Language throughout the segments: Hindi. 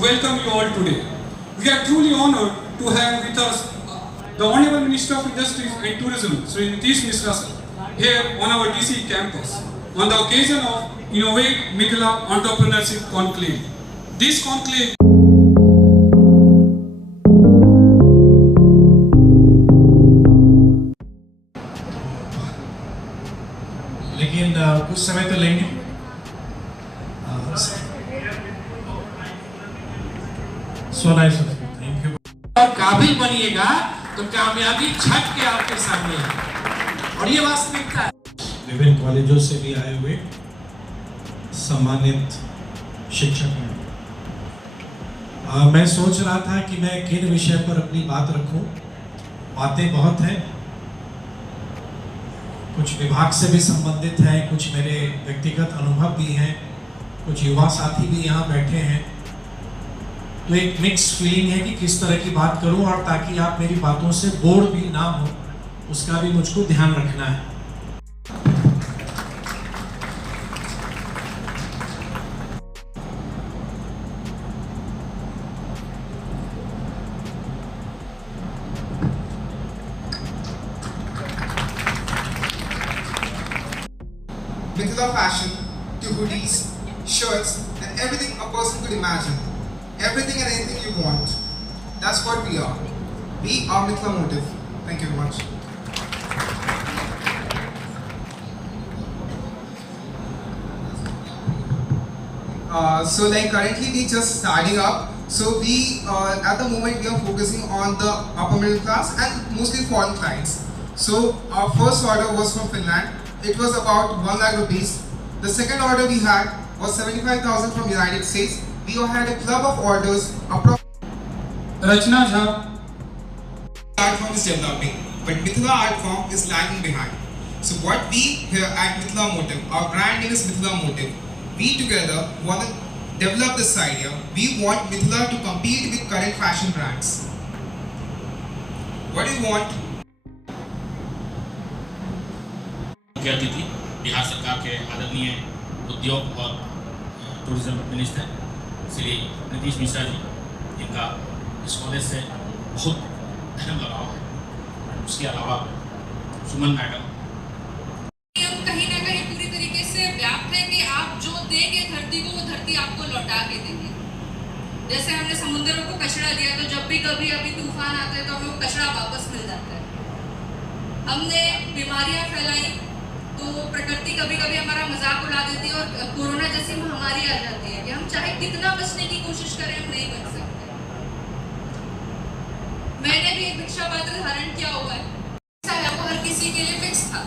to welcome you all today. We are truly honored to have with us the Honorable Minister of Industries and Tourism, Sri Nitish Mishra sir, here on our DC campus on the occasion of Innovate Mithila Entrepreneurship Conclave. This conclave लेकिन कुछ समय तो लेंगे। So nice of you. Thank you. और काबिल बनिएगा तो कामयाबी छत के आपके सामने है और ये वास्तविकता है। विभिन्न कॉलेजों से भी आए हुए सम्मानित शिक्षक हैं। मैं सोच रहा था कि मैं किन विषय पर अपनी बात रखूं। बातें बहुत हैं, कुछ विभाग से भी संबंधित हैं, कुछ मेरे व्यक्तिगत अनुभव भी हैं, कुछ युवा साथी भी यहाँ बैठे हैं। तो एक मिक्स फीलिंग है कि किस तरह की बात करूं और ताकि आप मेरी बातों से बोर भी ना हो, उसका भी मुझको ध्यान रखना है। Mithila fashion to hoodies, shirts, and everything a person could imagine. Everything and anything you want. That's what we are. We are Mithila Motive. Thank you very much. Currently we just starting up. So we at the moment we are focusing on the upper middle class and mostly foreign clients. So our first order was from Finland. It was about 1 lakh rupees. The second order we had was 75,000 from United States. We had a club of orders. Rachna Jha. Art form is developing, but Mithila art form is lagging behind. So what we here at Mithila Motive, our brand name is Mithila Motive. We together want to develop this idea. We want Mithila to compete with current fashion brands. What do you want? मुख्य अतिथि बिहार सरकार के आदरणीय उद्योग और टूरिज्म मिनिस्टर श्री नीतीश मिश्रा जी, इनका इस कॉलेज से बहुत अहम लगाव है। उसके अलावा सुमन मैडम, हम कहीं ना कहीं पूरी तरीके से व्याप्त है कि आप जो देंगे धरती को, वो धरती आपको लौटा के देगी। जैसे हमने समुद्रों को कचरा दिया, तो जब भी कभी अभी तूफान आते हैं तो हमें वो कचरा वापस मिल जाता है। हमने बीमारियां फैलाई तो प्रकृति कभी कभी हमारा मजाक उड़ा देती है और कोरोना जैसी महामारी आ जाती है कि हम चाहे कितना बचने की कोशिश करें, हम नहीं बच सकते। मैंने भी एक भिक्षा पात्र धारण किया हुआ है। हिस्सा है वो हर किसी के लिए फिक्स था।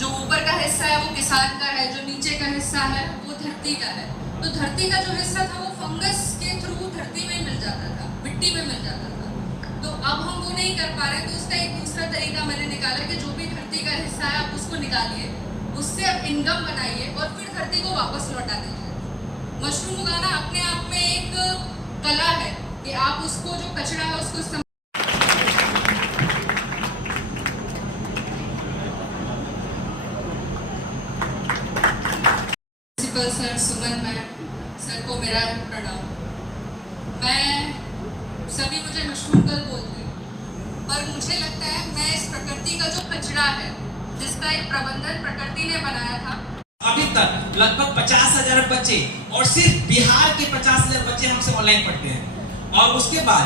जो ऊपर का हिस्सा है वो किसान का है, जो नीचे का हिस्सा है वो धरती का है। तो धरती का जो हिस्सा था वो फंगस के थ्रू धरती में मिल जाता था, मिट्टी में मिल जाता था। तो अब हम वो नहीं कर पा रहे, तो उसका एक दूसरा तरीका मैंने निकाला कि जो भी धरती का हिस्सा है आप उसको निकालिए, उससे अब इनकम बनाइए और फिर धरती को वापस लौटा दीजिए। मशरूम उगाना अपने आप में एक कला है कि आप उसको जो कचरा है उसको प्रिंसिपल सर, सुमन मैम सर को मेरा प्रणाम। मैं सभी मुझे मशरूम गर्ल बोलते हैं, पर मुझे लगता है मैं इस प्रकृति का जो कचरा है, जिसका एक प्रबंधन प्रकृति ने बनाया था। अभी तक लगभग 50,000 बच्चे और सिर्फ बिहार के 50,000 बच्चे हमसे ऑनलाइन पढ़ते हैं। और उसके बाद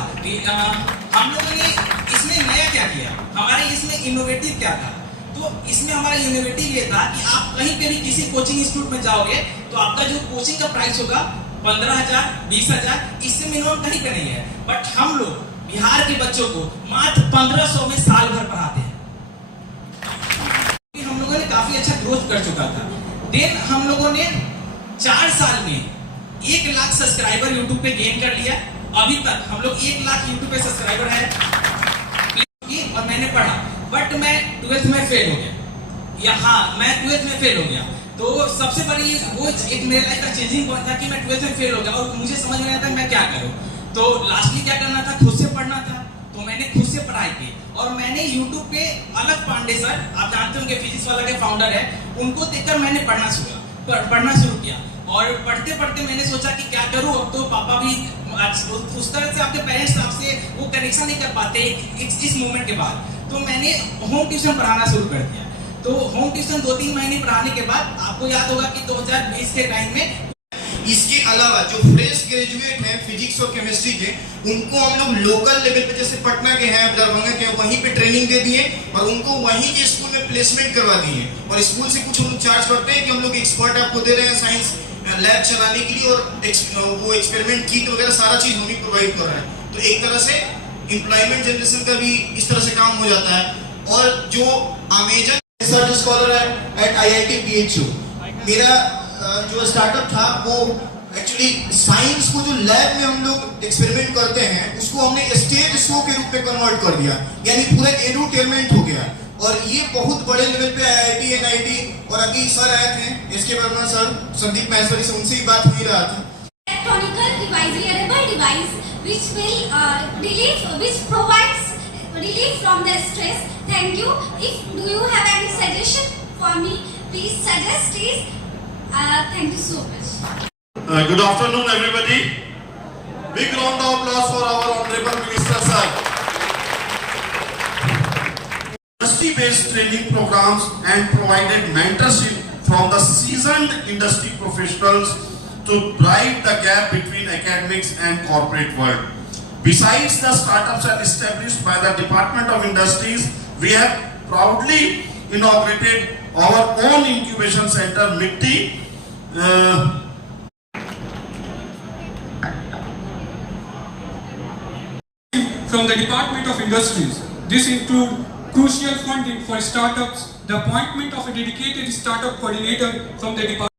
हम लोगों ने इसमें नया क्या किया, हमारे इसमें इनोवेटिव क्या था। तो इसमें हमारा इनोवेटिव ये था कि आप कहीं पे भी किसी कोचिंग इंस्टीट्यूट में जाओगे तो आपका जो कोचिंग का प्राइस होगा 15,000, 20,000, इससे मिनिमम कहीं का नहीं है। बट हम लोग बिहार के बच्चों को मात्र 1,500 में साल भर पढ़ाते हैं। हम लोगों ने काफी अच्छा ग्रोथ कर चुका था। देन हम लोगों ने 4 साल में 1 लाख सब्सक्राइबर यूट्यूब पे गेन कर लिया। अभी तक हम लोग 1 लाख यूट्यूब पे सब्सक्राइबर है। और मैंने पढ़ा, बट मैं 12th में फेल हो गया। मैं 12th में फेल हो गया। तो सबसे बड़ी वो एक मेरे लाइफ का चेंजिंग पॉइंट था कि मैं 12th में फेल हो गया और मुझे समझ में आया था मैं क्या करूं। तो लास्टली क्या करना था, खुद से पढ़ना था। तो मैंने खुद से पढ़ाई की और मैंने YouTube पे अलग पांडे सर, आप जानते होंगे फिजिक्स वाला के फाउंडर है, उनको देखकर मैंने पढ़ना शुरू किया। और पढ़ते पढ़ते मैंने सोचा कि क्या करूं, अब तो पापा भी उस तरह से आपके पेरेंट्स आपसे वो कनेक्शन नहीं कर पाते इस मोमेंट के बाद, तो मैंने होम ट्यूशन पढ़ाना शुरू कर दिया। तो होम ट्यूशन 2-3 महीने पढ़ाने के बाद आपको याद होगा कि 2020 के टाइम में इसके अलावा जो फ्रेश ग्रेजुएट हैं फिजिक्स और केमिस्ट्री के, उनको हम लोग लोकल लेवल पे जैसे पटना के हैं, दरभंगा के हैं, वहीं पे ट्रेनिंग दे दिए और उनको वहीं के स्कूल में प्लेसमेंट करवा दिए। और स्कूल से कुछ हम लोग चार्ज करते हैं कि हम लोग एक्सपर्ट आपको दे रहे हैं साइंस लैब चलाने के लिए, और वो एक्सपेरिमेंट किट वगैरह सारा चीज हम ही प्रोवाइड कर रहे हैं। तो एक तरह से एम्प्लॉयमेंट जनरेशन का भी इस तरह से काम हो जाता है। और जो अमेजन रिसर्च स्कॉलर है एट IIT BHU, मेरा जो स्टार्टअप था वो एक्चुअली साइंस को जो लैब में हम लोग एक्सपेरिमेंट करते हैं उसको हमने स्टेज शो के रूप में कन्वर्ट कर दिया, यानी पूरा एडुटेनमेंट हो गया। और ये बहुत बड़े लेवल पे IIT NIT, और अभी सर आए थे SK वर्मा सर, संदीप महेश्वरी से, उनसे ही बात हो ही रहा था। Electronical device, wearable device, which will which provides relief from the stress. Thank you. Do you have any suggestion for me? Please suggest, please. Thank you so much. Good afternoon, everybody. Big round of applause for our Honorable Minister, sir. Industry-based training programs and provided mentorship from the seasoned industry professionals to bridge the gap between academics and corporate world. Besides the startups are established by the Department of Industries, we have proudly inaugurated our own incubation center, MITI. From the Department of Industries. This includes crucial funding for startups, the appointment of a dedicated startup coordinator from the department.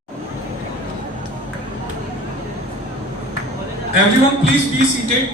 Everyone please be seated.